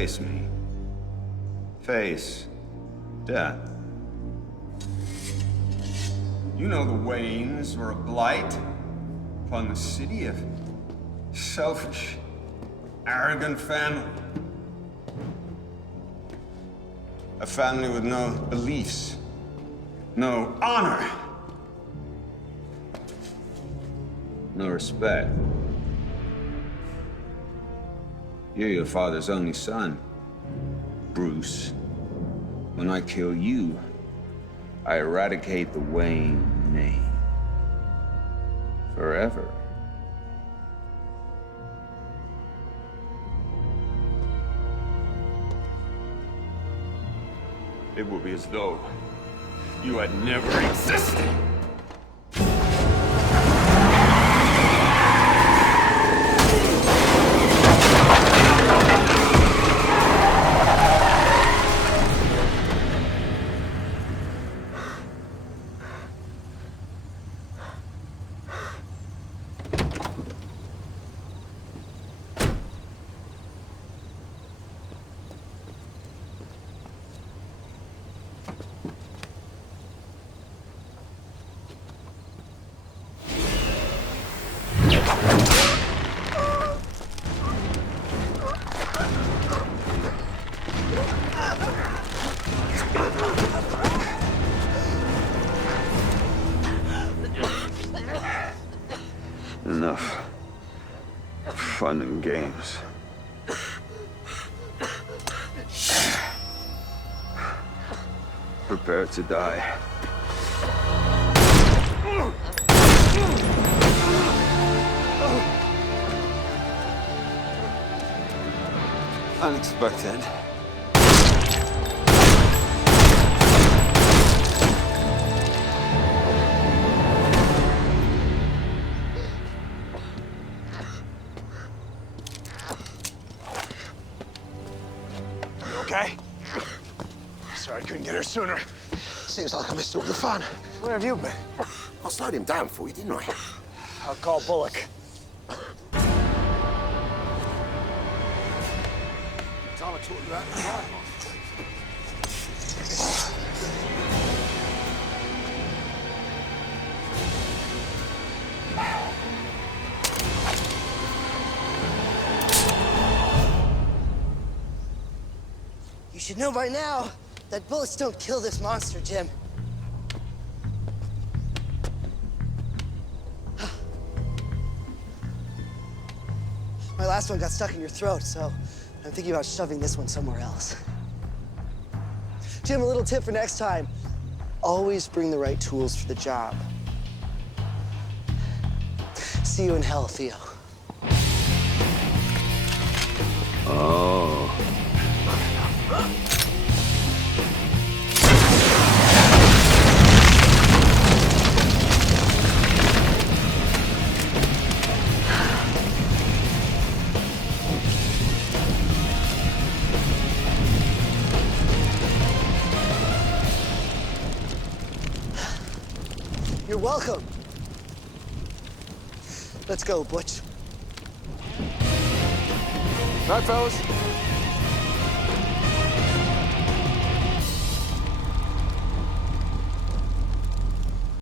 face me. Face death. You know the Waynes were a blight upon the city, a selfish, arrogant family. A family with no beliefs, no honor, no respect. You're your father's only son, Bruce. When I kill you, I eradicate the Wayne name. Forever. It will be as though you had never existed. Enough fun and games. Prepare to die. Unexpected. Okay? Sorry I couldn't get here sooner. Seems like I missed all the fun. Where have you been? I slowed him down for you, didn't I? I'll call Bullock. Tom, I told you that in the car. You should know by now that bullets don't kill this monster, Jim. My last one got stuck in your throat, so I'm thinking about shoving this one somewhere else. Jim, a little tip for next time. Always bring the right tools for the job. See you in hell, Theo. Oh. You're welcome. Let's go, Butch. Right, fellas.